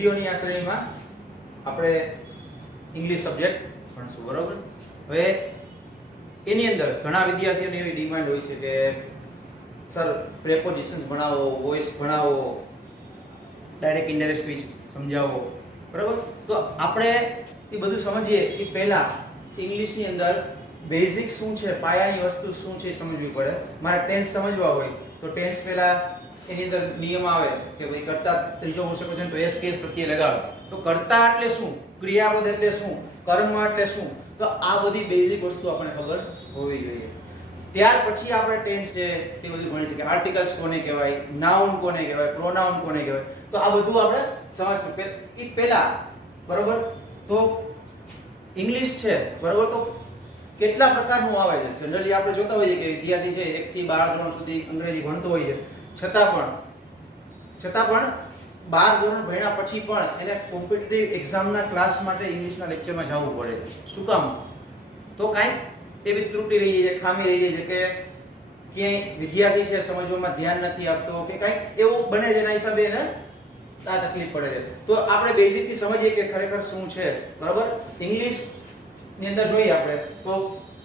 વિડિયોની આ શ્રેણીમાં આપણે ઇંગ્લિશ સબ્જેક્ટ ભણશું, બરોબર? હવે એની અંદર ઘણા વિદ્યાર્થીઓની એવી ડિમાન્ડ હોય છે કે સર પ્રેપોઝિશન્સ ભણાવો, વોઇસ ભણાવો, ડાયરેક્ટ ઇનડાયરેક્ટ સ્પીચ સમજાવો, બરાબર? તો આપણે એ બધું સમજીએ એ પહેલા ઇંગ્લિશની અંદર બેઝિક શું છે, પાયાની વસ્તુ શું છે એ સમજવી પડે. મારે ટેન્સ સમજવા હોય તો ટેન્સ પહેલા એની અંદર નિયમ આવે કે ભાઈ કર્તા ત્રીજો મૂળક વચન તો એસ કેસ પ્રત્યય લગાવો. તો કર્તા એટલે શું, ક્રિયાપદ એટલે શું, કર્મ એટલે શું, તો આ બધી બેઝિક વસ્તુ આપણને ખબર હોવી જોઈએ. ત્યાર પછી આપણે ટેન્સ છે તે બધું ભણી શકીએ. આર્ટિકલ્સ કોને કહેવાય, નાઉન કોને કહેવાય, પ્રોનાઉન કોને કહેવાય, તો આ બધું આપણે સમજશું. એ પહેલા, બરોબર? તો ઇંગ્લિશ છે, બરોબર, તો કેટલા પ્રકારનું આવે છે. જનરલી આપણે જોતા હોઈએ કે વિદ્યાર્થી છે 1 થી 12 ધોરણ સુધી અંગ્રેજી ભણતો હોય છે, છતાં પણ 12 ધોરણ ભણ્યા પછી પણ એને કોમ્પિટિટિવ એક્ઝામના ક્લાસ માટે ઇંગ્લિશના લેક્ચરમાં જવું પડે છે. શું કામ? તો કાંઈક એવી ત્રુટિ રહી જાય છે, ખામી રહી જાય છે કે ક્યાંય વિદ્યાર્થી છે સમજવામાં ધ્યાન નથી આપતો કે કાંઈક એવું બને છે, એના હિસાબે એને આ તકલીફ પડે છે. તો આપણે બેઝિકથી સમજીએ કે ખરેખર શું છે, બરાબર? ઇંગ્લિશ ની અંદર જોઈએ આપણે તો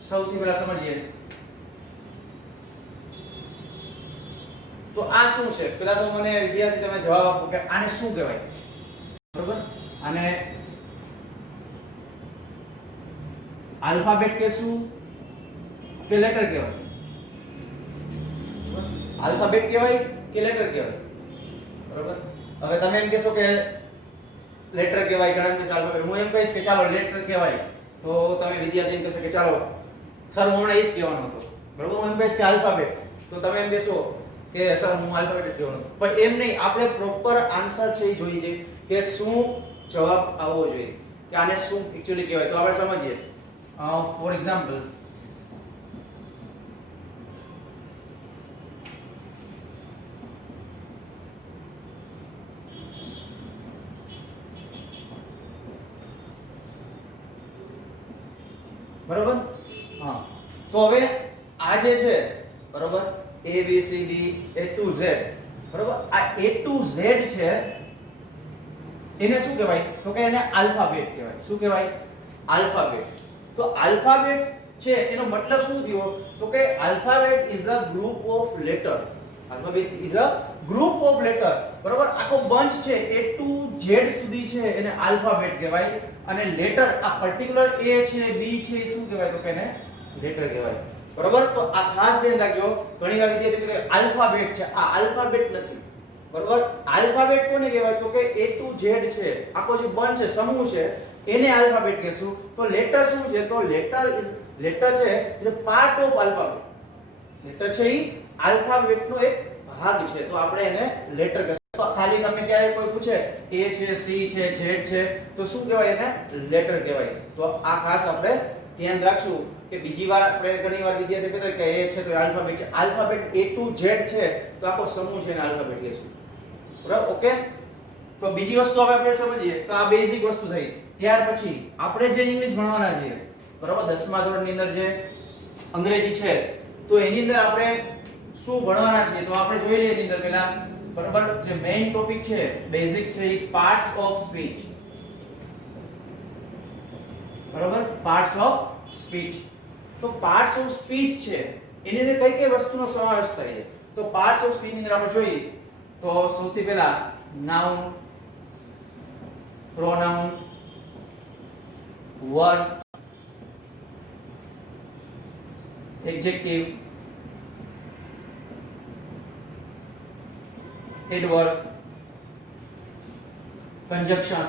સૌથી પહેલા સમજીએ તો આ શું છે. પહેલા તો મને વિદ્યાર્થી તમે જવાબ આપો કે આને શું કહેવાય, બરાબર? આને આલ્ફાબેટ કહેશું કે લેટર કહેવાય? આલ્ફાબેટ કહેવાય કે લેટર કહેવાય, બરાબર? હવે તમે એમ કહેશો કે લેટર કહેવાય, ઘણા એમ કહેશે આલ્ફાબેટ. હું એમ કહીશ કે ચાલો લેટર કહેવાય, તો તમે વિદ્યાર્થી એમ કહેશે કે ચાલો સર હું હમણાં એ જ કહેવાનો હતો, બરાબર? હું એમ કહીશ કે આલ્ફાબેટ, તો તમે એમ કહેશો કે સર હું આલ્ફાબેટ જ કહેવાનો હતો. પણ એમ નહીં, આપણે પ્રોપર આન્સર છે એ જોઈએ છે કે શું જવાબ આવવો જોઈએ, કે આને શું એક્ચ્યુઅલી કહેવાય. તો આપણે સમજીએ. ફોર એક્ઝામ્પલ, બરોબર? હા, તો હવે આ જે છે, બરોબર, A B C D A to Z, બરોબર? આ A to Z છે એને શું કહેવાય? તો કે એને આલ્ફાબેટ કહેવાય. શું કહેવાય? આલ્ફાબેટ. તો આલ્ફાબેટ છે એનો મતલબ શું થયો? તો કે alphabet is a group of letter. Alphabet is a group of letter, બરોબર? આખો બંચ છે A to Z સુધી છે એને આલ્ફાબેટ કહેવાય. અને લેટર આ પર્ટિક્યુલર A છે, B છે એ શું કહેવાય? તો કે એને લેટર કહેવાય, બરોબર? તો આ ખાસ ધ્યાન રાખજો. ઘણી વાર વિદ્યાર્થીઓ કહે આલ્ફાબેટ છે, આ આલ્ફાબેટ નથી, બરોબર? આલ્ફાબેટ કોને કહેવાય? તો કે A to Z છે, આખો જે બંચ છે, સમૂહ છે, એને આલ્ફાબેટ કહેશું. તો લેટર શું છે? તો લેટર છે is a part of alphabet. Letter છે એ આલ્ફાબેટનો એક ભાગ છે, તો આપણે એને લેટર કહેશું. ખાલી તમને ક્યારે કોઈ પૂછે A છે, C છે, Z છે, તો શું કહેવાય? એને લેટર કહેવાય. તો આ ખાસ આપણે ધ્યાન રાખશું કે બીજી વાર આપણે ઘણી વાર વિદ્યાર્થી કહેતા હોય કે A છે તો આલ્ફાબેટ છે. આલ્ફાબેટ A to Z છે તો આખો સમૂહ છે એને આલ્ફાબેટ કહેશું, બરાબર? ઓકે. તો બીજી વસ્તુ હવે આપણે સમજીએ. તો આ બેઝિક વસ્તુ થઈ. ત્યાર પછી આપણે જે ઇંગ્લિશ ભણવાના છીએ, બરાબર, 10મા ધોરણની અંદર જે અંગ્રેજી છે, તો એની અંદર આપણે શું ભણવાના છીએ? તો આપણે જોઈ લઈએ એની અંદર પહેલા, બરાબર, જે મેઇન ટોપિક છે, બેઝિક છે, એ પાર્ટ્સ ઓફ સ્પીચ, બરાબર? Parts of speech. તો પાર્ટ્સ ઓફ સ્પીચ છે એની અંદર કઈ કઈ વસ્તુનો સમાવેશ થાય છે? તો પાર્ટ્સ ઓફ સ્પીચ ની અંદર આપણે જોઈએ તો સૌથી પહેલા noun, pronoun, verb, adjective, adverb, conjunction,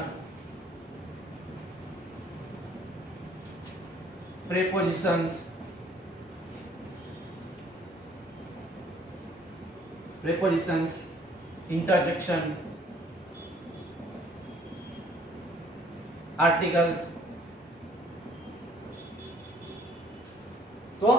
prepositions, interjection, articles. તો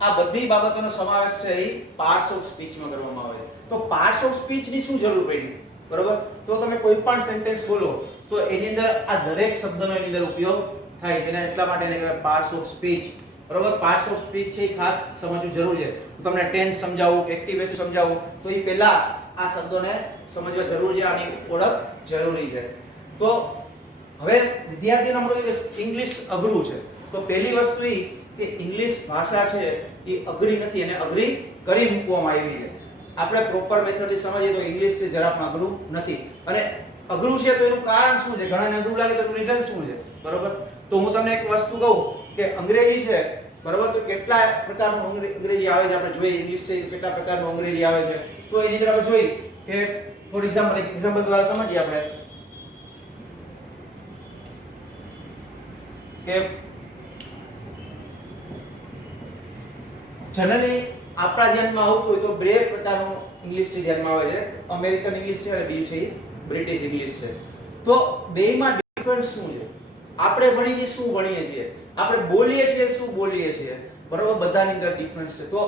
આ બધી બાબતોનો સમાવેશ છે એ પાર્ટ્સ ઓફ સ્પીચમાં કરવામાં આવે છે. તો પાર્ટ્સ ઓફ સ્પીચની શું જરૂર પડી? બરોબર? તો તમે કોઈ પણ સેન્ટેન્સ બોલો તો એની અંદર આ દરેક શબ્દનો એની અંદર ઉપયોગ થાય. એટલે એટલા માટે એને કહેવાય પાર્ટ્સ ઓફ સ્પીચ. બરોબર પાર્ટ્સ ઓફ સ્પીચ છે એ ખાસ સમજવું જરૂરી છે. હું તમને ટેન્સ સમજાવું કે એક્ટિવેશન સમજાવું તો એ પહેલા આ શબ્દોને સમજવા જરૂરી છે, આની ઓળખ જરૂરી છે. તો હવે વિદ્યાર્થીઓને મળ્યું કે ઇંગ્લિશ અઘરું છે. તો પહેલી વસ્તુ એ કે ઇંગ્લિશ ભાષા છે એ અઘરી નથી અને અઘરી કરી મૂકવામાં આવી છે. આપણે પ્રોપર મેથડથી સમજીએ તો ઇંગ્લિશ છે જરા પણ અઘરું નથી. અને અઘરું છે તો એનું કારણ શું છે? ઘણાને અઘરું લાગે તો એનું રીઝન શું છે? બરોબર, તો હું તમને એક વસ્તુ કહું કે અંગ્રેજી છે બરોબર, તો કેટલા પ્રકારનું અંગ્રેજી આવે છે આપણે જોઈએ. ઇંગ્લિશ છે કેટલા પ્રકારનું અંગ્રેજી આવે છે તો એની તરફ જોઈ કે ફોર એક્ઝામ્પલ દ્વારા સમજીએ આપણે કે જનરલી આપણા ધ્યાનમાં આવતું હોય તો બે પ્રકારનું ઇંગ્લિશ ધ્યાનમાં આવે છે. અમેરિકન ઇંગ્લિશ છે અને બીજું છે બ્રિટિશ ઇંગ્લિશ છે. તો બેયમાં ડિફરન્સ શું છે? આપણે ભણીએ છીએ શું ભણીએ છીએ, આપણે બોલીએ છીએ શું બોલીએ છીએ, બરોબર, બધાની અંદર ડિફરન્સ છે. તો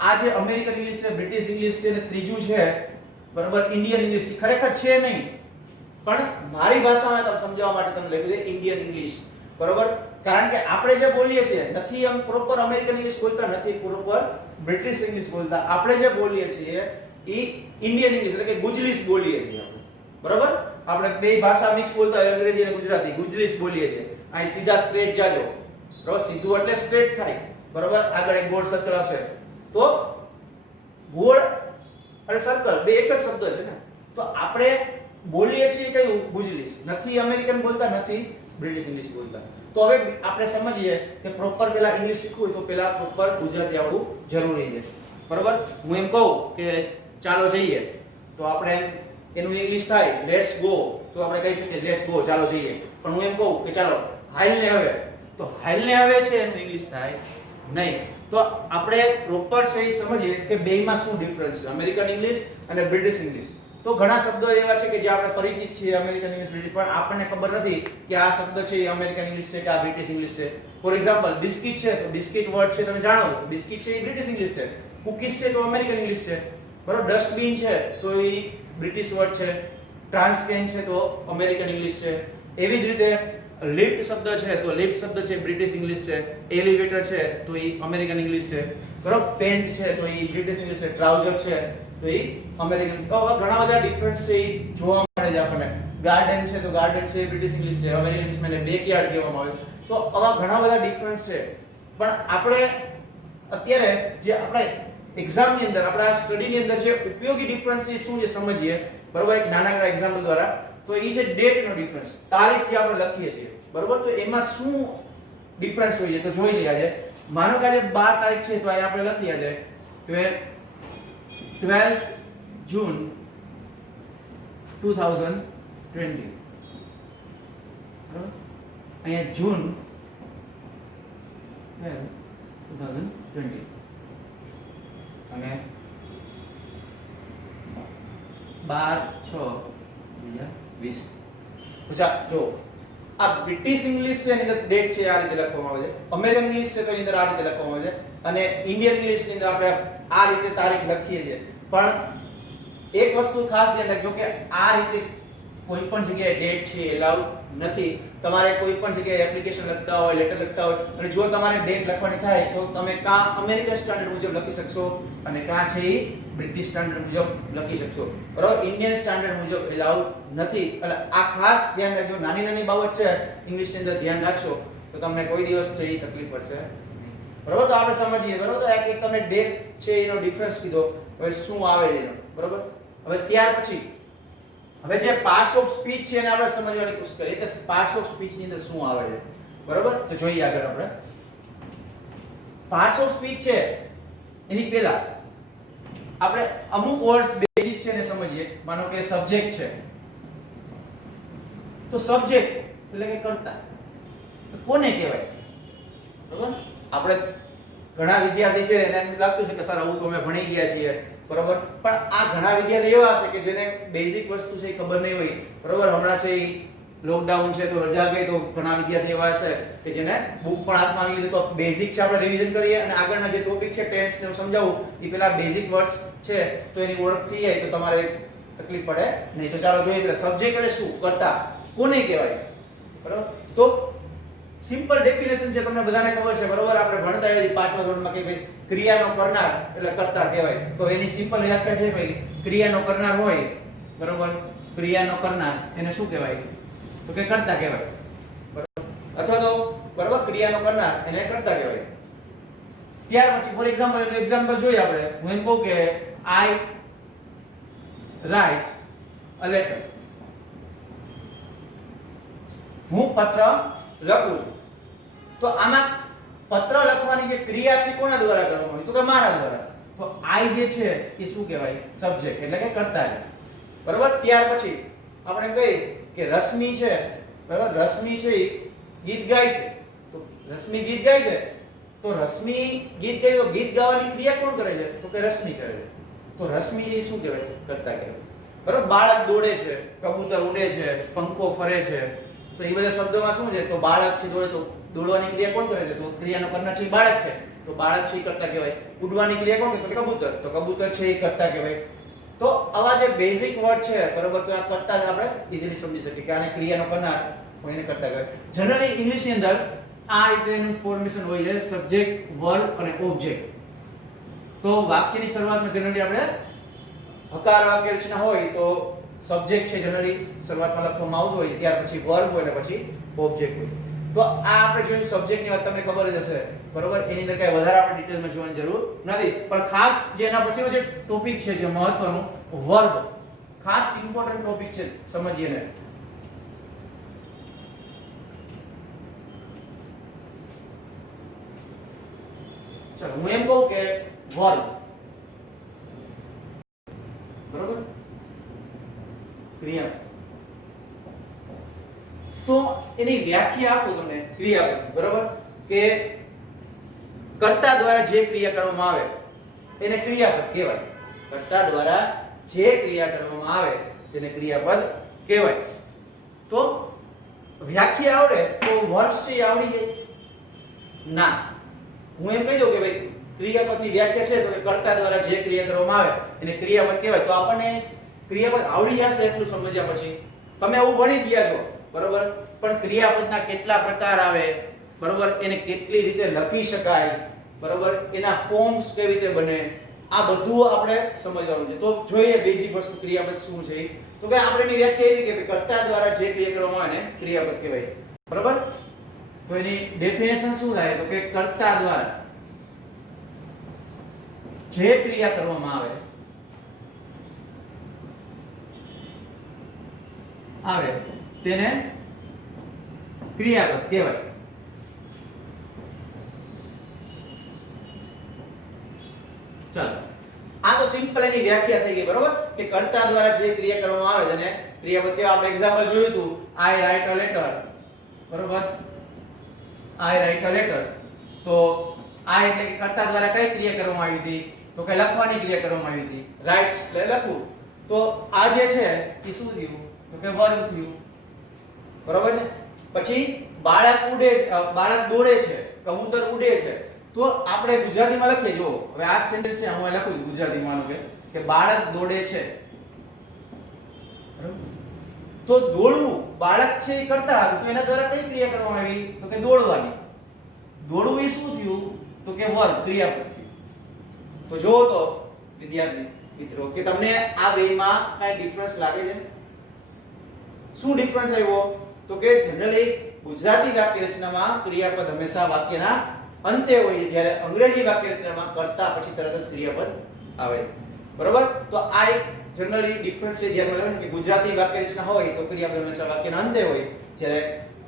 આ જે અમેરિકન ઇંગ્લિશ છે, બ્રિટિશ ઇંગ્લિશ છે અને ત્રીજું છે બરોબર ઇન્ડિયન ઇંગ્લિશ, ખરેખર છે નહીં પણ મારી ભાષામાં તમને સમજાવવા માટે તમને લખ્યું છે ઇન્ડિયન ઇંગ્લિશ, બરોબર. કારણ કે આપણે જે બોલીએ છીએ નથી આમ પ્રોપર અમેરિકન ઇંગ્લિશ બોલતા, નથી પ્રોપર બ્રિટિશ ઇંગ્લિશ બોલતા. આપણે જે બોલીએ છીએ એ ઇન્ડિયન ઇંગ્લિશ એટલે કે ગુજલીશ બોલીએ છીએ આપણે, બરોબર. આપણે બે ભાષા મિક્સ બોલતા હોય, અંગ્રેજી અને ગુજરાતી, ગુજલીશ બોલીએ છીએ. અહીં સીધા સ્ટ્રેટ જાજો, બરોબર, સીધું એટલે સ્ટ્રેટ થાય, બરોબર. આગળ એક ગોળ સર્કલ હશે તો ગોળ અને સર્કલ બે એક જ શબ્દ છે ને. તો આપણે બોલીએ છીએ કયું? ગુજલીશ. નથી અમેરિકન બોલતા, નથી બ્રિટિશ ઇંગ્લિશ બોલતા. તો હવે આપણે સમજીએ કે પ્રોપર પેલા ઇંગ્લિશ શીખવું હોય તો પેલા પ્રોપર ગુજરાતી આવડવું જરૂરી છે, બરોબર. હું એમ કહું કે ચાલો જઈએ તો આપણે એનું ઇંગ્લિશ થાય લેટ્સ ગો, તો આપણે કહી શકીએ લેટ્સ ગો, ચાલો જઈએ. પણ હું એમ કહું કે ચાલો હાલને હવે, તો હાલને હવે છે એનું ઇંગ્લિશ થાય નહીં. તો આપણે પ્રોપર છે એ સમજીએ કે બેયમાં શું ડિફરન્સ છે, અમેરિકન ઇંગ્લિશ અને બ્રિટિશ ઇંગ્લિશ. તો ઘણા શબ્દો એવા છે કે જે આપણે પરિચિત છીએ અમેરિકન ઇંગ્લિશ બ્રિટિશ, પણ આપણને ખબર નથી કે આ શબ્દ છે એ અમેરિકન ઇંગ્લિશ છે કે આ બ્રિટિશ ઇંગ્લિશ છે. ફોર એક્ઝામ્પલ બિસ્કિટ છે તો બિસ્કિટ વર્ડ છે તમે જાણો છો, બિસ્કિટ છે એ બ્રિટિશ ઇંગ્લિશ છે. કુકીઝ છે તો અમેરિકન ઇંગ્લિશ છે, બરોબર. ડસ્ટબિન છે તો એ બ્રિટિશ વર્ડ છે. ટ્રાન્સપેન છે તો અમેરિકન ઇંગ્લિશ છે. એવી જ રીતે લિફ્ટ શબ્દ છે તો લિફ્ટ શબ્દ છે બ્રિટિશ ઇંગ્લિશ છે. એલિવેટર છે તો એ અમેરિકન ઇંગ્લિશ છે, બરોબર. પેન્ટ છે તો એ બ્રિટિશ ઇંગ્લિશ છે. ટ્રાઉઝર છે તો એ અમેરિકન. તો ઘણા બધા ડિફરન્સ છે એ જોવા મળે છે આપણને. ગાર્ડન છે તો ગાર્ડન છે એ બ્રિટિશ ઇંગ્લિશ છે, અમેરિકન ઇંગ્લિશમાં એને બેકયાર્ડ કહેવામાં આવે. તો આવા ઘણા બધા ડિફરન્સ છે. પણ આપણે અત્યારે જે આપણે એક્ઝામની અંદર આપણા સ્ટડીની અંદર જે ઉપયોગી ડિફરન્સ છે શું છે સમજીએ, બરોબર. એક નાનકડા એક્ઝામ્પલ દ્વારા તો એ છે ડેટ નો ડિફરન્સ, તારીખ જે આપણે લખીએ છીએ, બરોબર. તો એમાં શું ડિફરન્સ હોય છે તો જોઈ લઈએ છે. માનો કે આજે 12 તારીખ છે તો અહીં આપણે લખીએ છે 12 જૂન 2020, બરોબર. અહીંયા જૂન 2020 અને 12/6/2020. પછી જો આ બ્રિટિશ ઇંગ્લિશ છે એની અંદર ડેટ છે આ રીતે લખવામાં આવે છે, અમેરિકન ઇંગ્લિશ છે તો એની અંદર આ રીતે લખવામાં આવે છે, અને ઇન્ડિયન ઇંગ્લિશ ની અંદર આપણે આ રીતે તારીખ લખીએ છીએ. પણ એક વસ્તુ ખાસ ધ્યાન રાખજો કે આ રીતે કોઈ પણ જગ્યાએ ડેટ છે એલાઉડ નથી. તમારે કોઈ પણ જગ્યાએ એપ્લિકેશન લખતા હોય, લેટર લખતા હોય અને જો તમારે ડેટ લખવાની થાય તો તમે કાં અમેરિકન સ્ટાન્ડર્ડ મુજબ લખી શકશો અને કાં છે એ બ્રિટિશ સ્ટાન્ડર્ડ મુજબ લખી શકશો, બરાબર. ઇન્ડિયન સ્ટાન્ડર્ડ મુજબ એલાઉડ નથી. એટલે આ ખાસ ધ્યાન રાખજો. નાની નાની બાબત છે ઇંગ્લિશની અંદર ધ્યાન રાખશો તો તમને કોઈ દિવસ છે એ તકલીફ પડશે નહીં, બરાબર. તો આપણે સમજીએ, બરાબર. તો એક તમને ડેટ છે એનો ડિફરન્સ કીધો, હવે શું આવે છે એનો, બરાબર. હવે ત્યાર પછી હવે જે પાર્ટ્સ ઓફ સ્પીચ છે એને આપણે સમજવાની કોશિશ કરીએ કે પાર્ટ્સ ઓફ સ્પીચ ની અંદર શું આવે છે, બરાબર. તો જોઈએ આગળ આપણે પાર્ટ્સ ઓફ સ્પીચ છે એની પહેલા આપણે અમુક વર્ડ્સ બેઝિક છે ને સમજીએ. માનો કે સબ્જેક્ટ છે તો સબ્જેક્ટ એટલે કે કર્તા કોને કહેવાય, બરાબર. આપણે ઘણા વિદ્યાર્થી છે એને એમ લાગતું છે કે સર આવું તો અમે ભણી ગયા છીએ, બરોબર. પણ આ ઘણા વિદ્યાર્થી એવા છે કે જેને બેઝિક વસ્તુ છે એ ખબર નહીં હોય, બરોબર. હમણાં છે લોકડાઉન છે તો રજા ગઈ તો ઘણા વિદ્યાર્થી એવા છે કે જેને બુક પણ હાથમાં લીધી. તો બેઝિક છે આપણે રિવિઝન કરીએ અને આગળના જે ટોપિક છે ટેન્સ ને સમજાવું એ પેલા બેઝિક વર્ડ્સ છે તો એની ઓળખ થઈ જાય તો તમારે તકલીફ પડે નહીં. તો ચાલો જોઈએ. પેલા સબ્જેક્ટ એટલે શું, કર્તા કોને કહેવાય, બરોબર. તો સિમ્પલ ડેફિનેશન છે, તમને બધાને ખબર છે બરોબર. આપણે ભણતા હોય પાંચમા ધોરણમાં કે ભાઈ ક્રિયાનો કરનાર એટલે કર્તા કહેવાય. તો એની સિમ્પલ વ્યાખ્યા છે ભાઈ ક્રિયાનો કરનાર હોય બરોબર, ક્રિયાનો કરનાર એને શું કહેવાય તો કે કર્તા કહેવાય બરોબર, અથવા તો બરોબર ક્રિયાનો કરનાર એને કર્તા કહેવાય. ત્યાર પછી ફોર એક્ઝામ્પલ એનું એક્ઝામ્પલ જોઈએ આપણે. હું એમ કહું કે આઈ રાઇટ અ લેટર, હું પત્ર લખું છું. તો આમાં પત્ર લખવાની જે ક્રિયા છે કોના દ્વારા કરવામાં આવી તો કે મારા દ્વારા. તો આઈ જે છે એ શું કહેવાય સબ્જેક્ટ એટલે કે કર્તા છે બરોબર. ત્યાર પછી આપણે કહીએ કે રશ્મિ છે બરોબર, રશ્મિ છે એ ગીત ગાય છે. તો રશ્મિ ગીત ગાય છે તો રશ્મિ ગીત ગાય તો ગીત ગાવાની ક્રિયા કોણ કરે છે તો કે રશ્મિ કરે છે. તો રશ્મિ એ શું કહેવાય કર્તા કહેવાય બરોબર. બાળક દોડે છે, કબૂતર ઉડે છે, પંખો ફરે છે. તો એ બધા શબ્દોમાં શું છે તો બાળક છે દોડે તો દોડવાની ક્રિયા કોણ કરે છે તો ક્રિયાનો કરનાર છે બાળક છે. તો બાળક છે એ કર્તા કહેવાય. ઉડવાની ક્રિયા કોણ કરે તો કબૂતર, તો કબૂતર છે એ કર્તા કહેવાય. તો આવા જે બેઝિક વર્ડ છે બરોબર, તો આ કર્તા જ આપણે ઈઝીલી સમજી શકીએ કે આને ક્રિયાનો કરનાર કોઈને કર્તા કહેવાય. જનરલી ઇંગ્લિશ ની અંદર આ રીતેનું ફોર્મેશન હોય છે સબ્જેક્ટ, વર્બ અને ઓબ્જેક્ટ. તો વાક્યની શરૂઆતમાં જનરલી આપણે હકાર વાક્ય રચના હોય તો સબ્જેક્ટ છે જનરલી શરૂઆતમાં લખવામાં આવતું હોય, ત્યાર પછી વર્બ હોય અને પછી ઓબ્જેક્ટ હોય. તો આ આપણે જોયું સબ્જેક્ટની વાત તમને ખબર જ હશે બરોબર. એની અંદર કઈ વધારે આપણે ડિટેલમાં જોવાની જરૂર નથી, પણ ખાસ જે એના પછીનો જે ટોપિક છે જે મહત્વનું વર્બ, ખાસ ઇમ્પોર્ટન્ટ ટોપિક છે સમજીએ ને. ચલો હું એમ કહું કે વર્બ બરોબર, ક્રિયા. તો એની વ્યાખ્યા આપું તમને ક્રિયાપદ બરોબર, કે કર્તા દ્વારા જે ક્રિયા કરવામાં આવે એને ક્રિયાપદ કહેવાય. કર્તા દ્વારા જે ક્રિયા કરવામાં આવે તેને ક્રિયાપદ કહેવાય. તો વ્યાખ્યા આવડે તો વર્ડ્સ છે આવડી જાય ના. હું એમ કહી દઉં કે ભાઈ ક્રિયાપદની વ્યાખ્યા છે તો કે કર્તા દ્વારા જે ક્રિયા કરવામાં આવે એને ક્રિયાપદ કહેવાય. તો આપણને ક્રિયાપદ આવડી જશે એટલું સમજ્યા પછી. તમે એવું ભણી ગયા છો બરોબર, પણ ક્રિયાપદના કેટલા પ્રકાર આવે બરોબર, એને કેટલી રીતે લખી શકાય બરોબર, એના ફોર્મ્સ કેવી રીતે બને, આ બધું આપણે સમજવાનું છે. તો જોઈએ બેઝિક વસ્તુ ક્રિયાપદ શું છે. તો કે આપણે એની વ્યાખ્યા એવી કે કર્તા દ્વારા જે ક્રિયા કરવામાં આવે એને ક્રિયાપદ કહેવાય બરોબર. તો એની ડેફિનેશન શું થાય તો કે કર્તા દ્વારા જે ક્રિયા કરવામાં આવે તેને ક્રિયાપદ કહેવાય. ચાલો આ તો સિમ્પલ એની વ્યાખ્યા થઈ ગઈ બરોબર, કે કર્તા દ્વારા જે ક્રિયા કરવામાં આવે તેને ક્રિયાપદ કહેવાય. આપણે એક્ઝામ્પલ જોયું હતું આઈ રાઇટ અ લેટર બરોબર, આઈ રાઇટ અ લેટર. તો આ એટલે કે કર્તા દ્વારા કઈ ક્રિયા કરવામાં આવી હતી તો કે લખવાની ક્રિયા કરવામાં આવી હતી. રાઇટ એટલે લખવું. તો આ જે છે એ શું થયું તો કે વર્બ થયું બરોબર છે. પછી બાળક ઉડે, બાળક દોડે છે, કબૂતર ઉડે છે. તો આપણે ગુજરાતીમાં લખીએ જો હવે આ સેન્ટેન્સ છે હું લખું છું ગુજરાતીમાં કે બાળક દોડે છે બરોબર. તો દોડવું બાળક છે એ કરતા હતું તો એના દ્વારા કઈ ક્રિયા કરવામાં આવી તો કે દોડવાની. દોડવું એ શું થયું તો કે વર્બ ક્રિયાપદ થયું. તો જો તો વિદ્યાર્થી મિત્રો કે તમને આ બેમાં કઈ ડિફરન્સ લાગે છે? શું ડિફરન્સ આવ્યો તો કે જનરલી ગુજરાતી વાક્ય રચનામાં ક્રિયાપદ હંમેશા વાક્યના અંતે હોય છે, જ્યારે અંગ્રેજી વાક્ય રચનામાં કર્તા પછી તરત જ ક્રિયાપદ આવે બરોબર. તો આ એક જનરલી ડિફરન્સ છે ધ્યાનમાં લેવાનું કે ગુજરાતી વાક્ય રચના હોય તો ક્રિયાપદ હંમેશા વાક્યના અંતે હોય, જ્યારે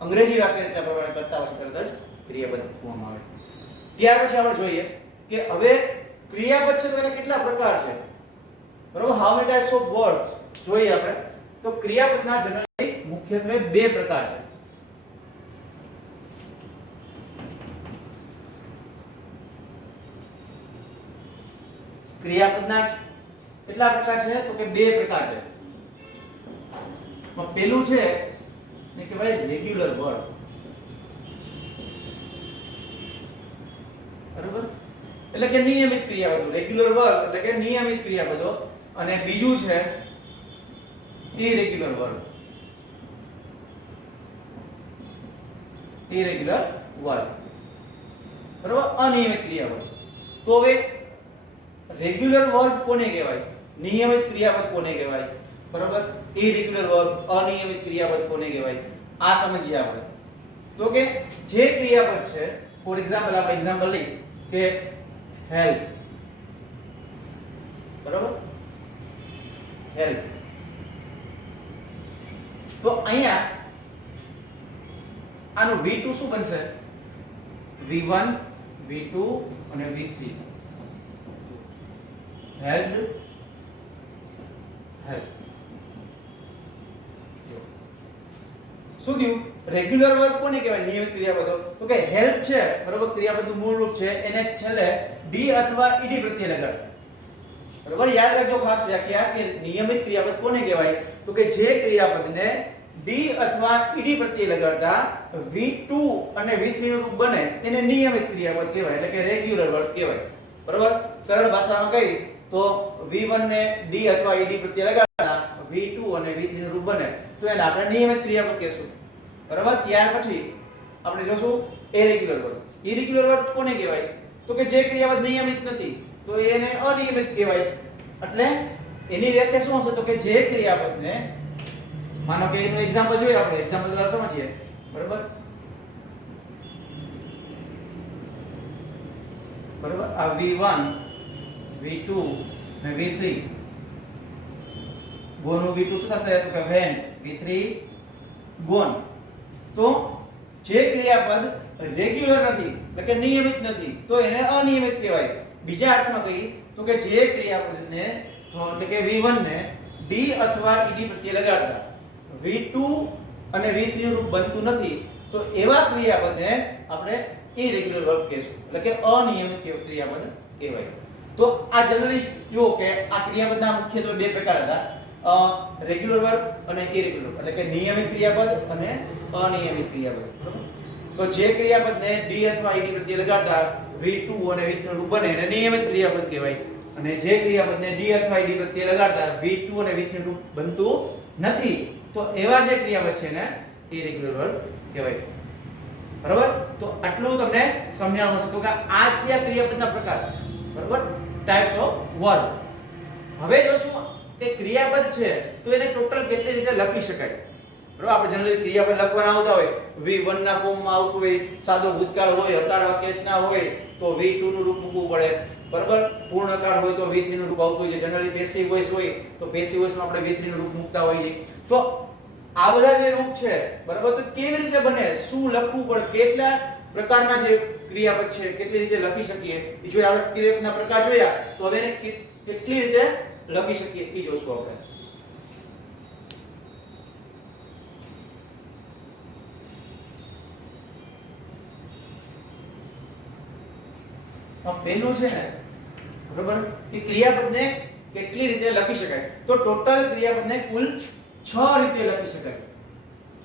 અંગ્રેજી વાક્ય રચના પ્રમાણે કર્તા પછી તરત જ ક્રિયાપદ મૂકવામાં આવે. ત્યાર પછી આપણે જોઈએ કે હવે ક્રિયાપદ છે તો એના કેટલા પ્રકાર છે બરોબર. How many types of words જોઈએ આપણે. તો ક્રિયાપદના જનરલી મુખ્યત્વે બે પ્રકાર છે. ક્રિયાપદના કેટલા પ્રકાર છે તો કે બે પ્રકાર છે. પહેલું છે ને કહેવાય રેગ્યુલર વર્ડ બરોબર, એટલે કે નિયમિત ક્રિયાપદો. રેગ્યુલર વર્બ એટલે કે નિયમિત ક્રિયાપદો. અને બીજું છે ઇરેગ્યુલર વર્બ. Irregular verb. બરાબર, અનિયમિત ક્રિયાપદ. તો હવે રેગ્યુલર વર્બ કોને કહેવાય, નિયમિત ક્રિયાપદ કોને કહેવાય, બરાબર, ઇરેગ્યુલર વર્બ અનિયમિત ક્રિયાપદ કોને કહેવાય, આ સમજીએ આપણે. તો કે જે ક્રિયાપદ છે, ફોર એક્ઝામ્પલ આપણે એક્ઝામ્પલ લઈએ કે હેલ્પ, બરાબર, હેલ્પ. તો અહીંયા આનું V2 શું બનશે, V1 V2 અને V3. Help help. શું થયું, રેગ્યુલર વર્બ કોને કહેવાય, નિયમિત ક્રિયાપદો. તો કે હેલ્પ છે, બરાબર, ક્રિયાપદનું મૂળ રૂપ છે, એને છેલ્લે ડી અથવા ઈડી પ્રત્યય લગાડ. બરાબર, યાદ રાખજો ખાસ વ્યાખ્યા કે નિયમિત ક્રિયાપદ કોને કહેવાય, તો કે જે ક્રિયાપદને ડી અથવા ઈડી પ્રત્યય લગાડતા V2 અને V3 નું રૂપ બને એને નિયમિત ક્રિયાપદ કહેવાય, એટલે કે રેગ્યુલર વર્બ કહેવાય. બરાબર, સરળ ભાષામાં કહી તો V1 ને ડી અથવા ઈડી પ્રત્યય લગાડતા V2 અને V3 નું રૂપ બને તો એને આપણે નિયમિત ક્રિયાપદ કહેશું. બરાબર, ત્યાર પછી આપણે જોશું ઇરેગ્યુલર વર્બ. ઇરેગ્યુલર વર્બ કોને કહેવાય, તો કે જે ક્રિયાપદ નિયમિત નથી તો એને અનિયમિત કહેવાય. એટલે એની વ્યાખ્યા શું હશે, તો કે જે ક્રિયાપદને, માનો કે એનું એક્ઝામ્પલ જોઈએ, આપણે એક્ઝામ્પલ દ્વારા સમજીએ. બરાબર, બરાબર, આ V1 V2 અને V3, ગોનું V2 શું થશે, તો કે when, V3 gone. તો જે ક્રિયાપદ રેગ્યુલર નથી, એટલે કે નિયમિત નથી, તો એને અનિયમિત કહેવાય. બીજા અર્થમાં કહીએ તો કે જે ક્રિયાપદને, એટલે કે V1 ને ડી અથવા ઈડી પ્રત્યય લગાડતા V2 અને V3 નું રૂપ બનતું નથી તો એવા ક્રિયાપદને આપણે ઇરેગ્યુલર વર્બ કહેશું, એટલે કે અનિયમિત ક્રિયાપદ કહેવાય. તો આ જનરલી જો કે આ ક્રિયાપદના મુખ્યત્વે બે પ્રકાર હતા, રેગ્યુલર વર્બ અને ઇરેગ્યુલર, એટલે કે નિયમિત ક્રિયાપદ અને અનિયમિત ક્રિયાપદ. બરાબર, તો જે ક્રિયાપદને ડી અથવા ઈડી પ્રત્યય લગાડતા V2 અને V3 નું રૂપ બને એને નિયમિત ક્રિયાપદ કહેવાય, અને જે ક્રિયાપદને ડી અથવા ઈડી પ્રત્યય લગાડતા V2 અને V3 નું રૂપ બનતું નથી તો એવા જે ક્રિયાપદ છે ને ઇરેગ્યુલર વર્બ કહેવાય. બરાબર, તો આટલું તમને સમજાવવાનું છે. તો કે આ થયા ક્રિયાપદના પ્રકાર, બરાબર, ટાઇપ્સ ઓફ વર્બ. હવે જોશું કે ક્રિયાપદ છે તો એને ટોટલ કેટલી રીતે લખી શકાય. બરાબર, આપણે જનરલી ક્રિયાપદ લખવાના આવતા હોય, V1 ના ફોર્મમાં આવતું હોય, સાદો ભૂતકાળ હોય, હકાર વાક્યરચના હોય તો V2 નું રૂપ મૂકવું પડે. બરાબર, પૂર્ણકાર હોય તો V3 નું રૂપ આવતું હોય છે. જનરલી પેસિવ વોઇસ હોય તો પેસિવ વોઇસમાં આપણે V3 નું રૂપ મૂકતા હોઈએ છીએ. તો આ બધા જે રૂપ છે, બરાબર, તો કેવી રીતે બને, શું લખવું પડે, કેટલા પ્રકારના જે ક્રિયાપદ છે કેટલી રીતે લખી શકીએ, એ જો આપણે ક્રિયાપદના પ્રકાર જોયા તો હવે એને કેટલી રીતે લખી શકીએ એ જોશું આપણે. પહેલું છે ને, બરાબર, કે ક્રિયાપદને કેટલી રીતે લખી શકાય. તો ટોટલ ક્રિયાપદને કુલ 6 રીતે લખી શકાય.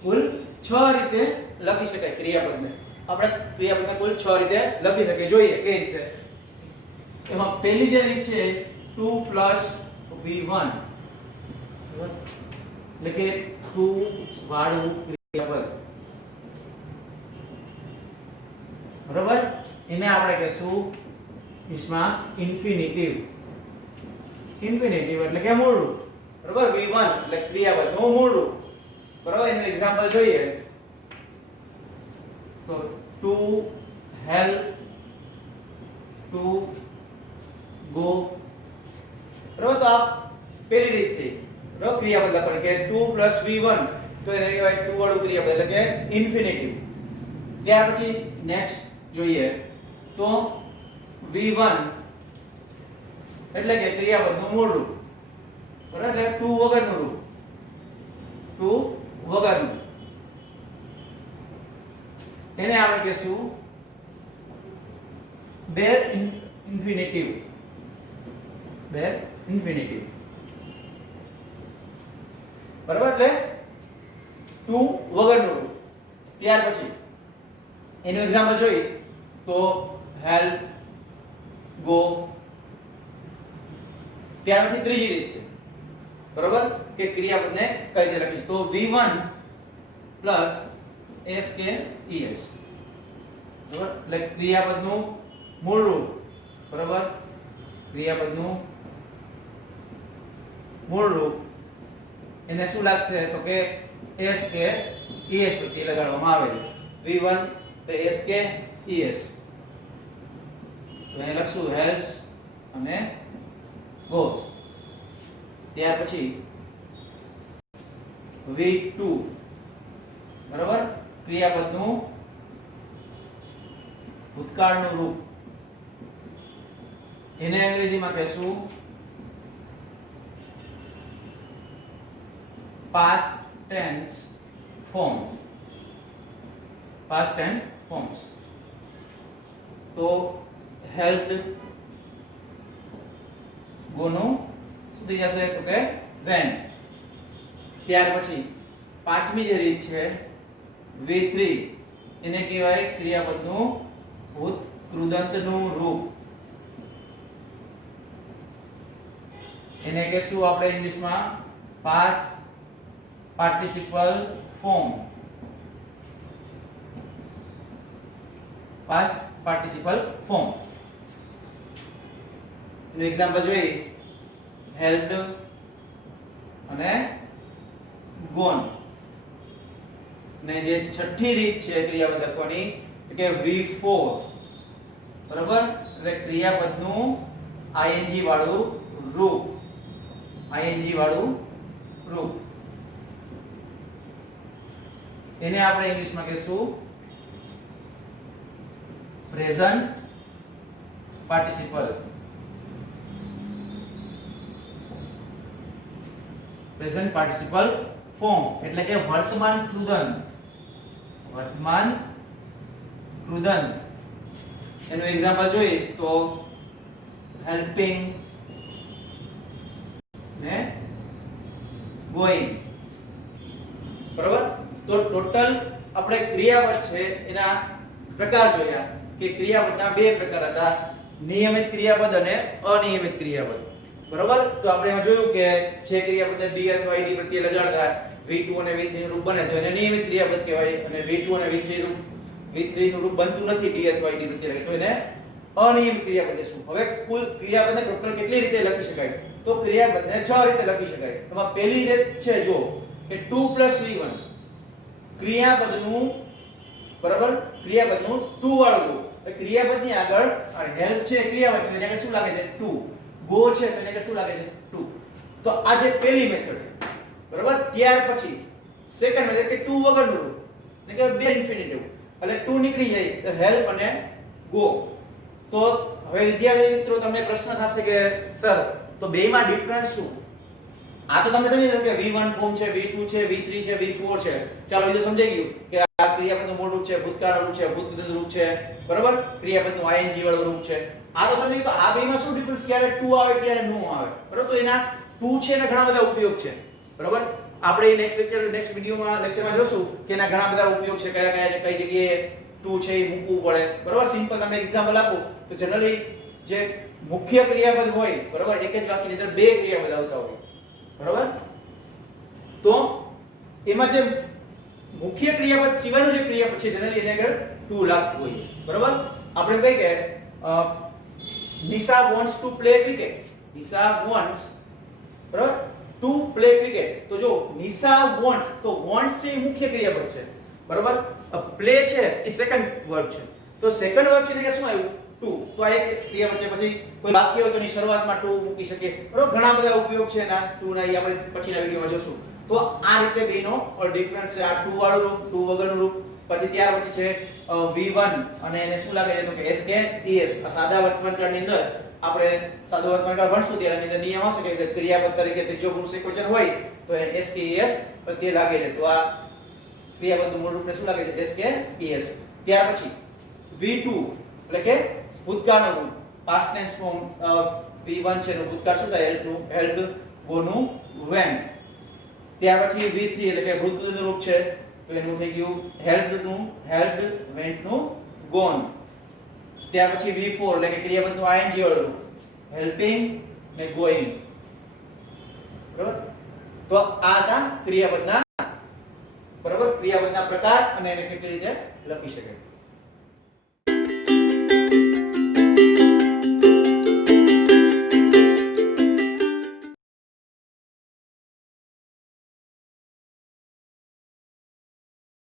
કુલ 6 રીતે લખી શકાય ક્રિયાપદને. આપણે ક્રિયાપદને કુલ 6 રીતે લખી શકીએ. જોઈએ કઈ રીતે. એમાં પહેલી જે રીત છે 2 + V1, એટલે કે 2 વાળું ક્રિયાપદ. બરાબર, એને આપણે કહેશું इसमें ઇન્ફિનિટિવ. ઇન્ફિનિટિવ એટલે કે મૂળ રૂપ. બરાબર, V1 એટલે ક્રિયાપદ નું મૂળ રૂપ. બરાબર, એનું એક્ઝામ્પલ જોઈએ તો to help, to go. બરાબર, તો આ પહેલી રીત થઈ. બરાબર, ક્રિયાપદ લખવાનું કે 2 + V1 તો એને કહેવાય 2 વાળું ક્રિયાપદ, એટલે કે ઇન્ફિનિટિવ. ત્યાર પછી નેક્સ્ટ જોઈએ તો V1 એટલે કે ક્રિયાપદનું મૂળ રૂપ. બરાબર, એટલે 2 વગરનું રૂપ. 2 વગરનું, એને આપણે કહેશું bare infinitive. bare infinitive. બરાબર, એટલે 2 વગરનું રૂપ. ત્યાર પછી એનું એક્ઝામ્પલ જોઈએ તો help, go. ત્યાર પછી ત્રીજી રીત છે, બરાબર, કે ક્રિયાપદને કઈ રીતે લખીશું. તો V1 + SKES. એટલે ક્રિયાપદનું મૂળ રૂપ, બરાબર, ક્રિયાપદનું મૂળ રૂપ એને શું લાગશે તો કે s કે es પ્રત્યય લગાડવામાં આવે છે. v1 તો s કે es, તો અહીં લખશું helps અને goes. ત્યાર પછી v2, બરાબર, ક્રિયાપદનું ભૂતકાળનું રૂપ, એને અંગ્રેજીમાં કહેશું past tense form, past tense forms. તો helped ગોનું શું થઈ જશે તો કે went. ત્યાર પછી પાંચમી જે રીત છે v3, એને કહેવાય ક્રિયાપદનું ભૂત કૃદંતનું રૂપ, એને કહેશું આપણે ઇંગ્લિશમાં past participle form, past participle form. એનું એક્ઝામ્પલ જોઈએ helped અને gone. ને જે છઠ્ઠી રીત છે ક્રિયાપદ લખવાની કે v4, બરાબર, એટલે ક્રિયાપદનું ing વાળું રૂપ, ing વાળું રૂપ, એને આપણે ઇંગ્લિશમાં કહેશું present participle, present participle form, એટલે કે વર્તમાન કૃદંત, વર્તમાન કૃદંત. એનું એક્ઝામ્પલ જોઈએ તો હેલ્પિંગ ને ગોઈંગ, બરાબર. તો ટોટલ આપણે ક્રિયાપદ છે એના પ્રકાર જોયા કે ક્રિયાપદના બે પ્રકાર હતા, નિયમિત ક્રિયાપદ અને અનિયમિત ક્રિયાપદ, બરાબર. તો આપણે એમાં જોયું કે જે ક્રિયાપદને b અથવા id પ્રત્યય લગાડતા v2 અને v3 નું રૂપ બને તો એને નિયમિત ક્રિયાપદ કહેવાય, અને v2 અને v3 નું રૂપ બનતું નથી b અથવા id પ્રત્યય તો એને અનિયમિત ક્રિયાપદ કહેશું. હવે કુલ ક્રિયાપદને ટોટલ કેટલી રીતે લખી શકાય તો ક્રિયાપદને 6 રીતે લખી શકાય. એમાં પહેલી રીત છે જો કે 2 v1, ક્રિયાપદનું, બરાબર, ક્રિયાપદનું 2 વાળું રૂપ. ક્રિયાપદની આગળ હેલ્પ છે ક્રિયાપદ છે એને શું લાગે છે 2, ગો છે તો એને શું લાગે છે 2. તો આ જે પહેલી મેથડ, બરાબર. ત્યાર પછી સેકન્ડ મેથડ કે 2 વગરનું રૂપ, એટલે કે બે ઇન્ફિનિટિવ, એટલે 2 નીકળી જાય તો હેલ્પ અને ગો. તો હવે વિદ્યાર્થી મિત્રો તમને પ્રશ્ન થશે કે સર તો બેમાં ડિફરન્સ શું? આ તો તમને સમજી જશો કે v1 ફોર્મ છે, v2 છે, v3 છે, v4 છે. ચાલો એ તો સમજાઈ ગયું કે આ ક્રિયાપદનું મૂળ રૂપ છે, ભૂતકાળ રૂપ છે, ભૂતકૃત રૂપ છે, બરાબર, ક્રિયાપદનું ing વાળું રૂપ છે. આ તો સમજી તો આ બેમાં શું ડિફરન્સ, ક્યારે 2 આવે ક્યારે નો આવે, બરાબર. તો એના 2 છે ને ઘણા બધા ઉપયોગ છે, બરાબર. આપણે નેક્સ્ટ વિડિયોમાં લેક્ચરમાં જોશું કે એના ઘણા બધા ઉપયોગ છે, કયા કયા છે, કઈ જગ્યાએ 2 છે એ મૂકવું પડે, બરાબર. સિમ્પલ તમને એક્ઝામ્પલ આપું તો જનરલી જે મુખ્ય ક્રિયાપદ હોય, બરાબર, એક જ વાક્યની અંદર બે ક્રિયાપદ આવતા હોય, બરાબર. તો એમાં જે મુખ્ય ક્રિયાપદ સિવાયનું જે ક્રિયાપદ છે જનરલી એની આગળ 2 લાગતું હોય, બરાબર. આપણે કહીએ કે Nisha wants to play cricket, Nisha wants, બરાબર, ટુ પ્લે ક્રિકેટ. તો જો નિશા વોન્ટ્સ, તો વોન્ટ્સ છે એ મુખ્ય ક્રિયાપદ છે, બરાબર. પ્લે છે એ સેકન્ડ વર્બ છે, તો સેકન્ડ વર્બ છે એટલે શું આવ્યું 2. તો આ એક ક્રિયાપદ છે. પછી કોઈ વાક્ય હોય તો એની શરૂઆતમાં 2 મૂકી શકીએ, બરાબર. ઘણા બધા ઉપયોગ છે એના 2 ના, એ આપણે પછીના વિડિયોમાં જોશું. તો આ રીતે બેનો ડિફરન્સ છે, આ 2 વાળું રૂપ, 2 વગરનું રૂપ. પછી ત્યાર પછી છે v1 અને એને શું લાગે છે તો કે s કે es. આ સાદા વર્તમાનકાળની અંદર આપણે સાદો વર્તમાનકાળ ભણશું ત્યારે એની અંદર નિયમ આવશે કે ક્રિયાપદ તરીકે ત્રીજો પુરુષ એકવચન હોય તો એને s કે es પ્રત્યય લાગે છે. તો આ ક્રિયાપદનું મૂળ રૂપને શું લાગે છે s કે es. ત્યાર પછી v2 એટલે કે ભૂતકાળનું રૂપ, પાસ્ટ ટેન્સ ફોર્મ. v1 છે એનું ભૂતકાળ શું થાય helped, ગોનું went. ત્યાર પછી v3 એટલે કે ભૂતપૂર્વ રૂપ છે તો એનું થઈ ગયું helped, went નું gone. ત્યાર પછી v4 એટલે કે ક્રિયાપદનું ing વાળું રૂપ, helping ને going, બરાબર. તો આ હતા ક્રિયાપદના, બરાબર, ક્રિયાપદના પ્રકાર અને એને કેટલી રીતે લખી શકાય.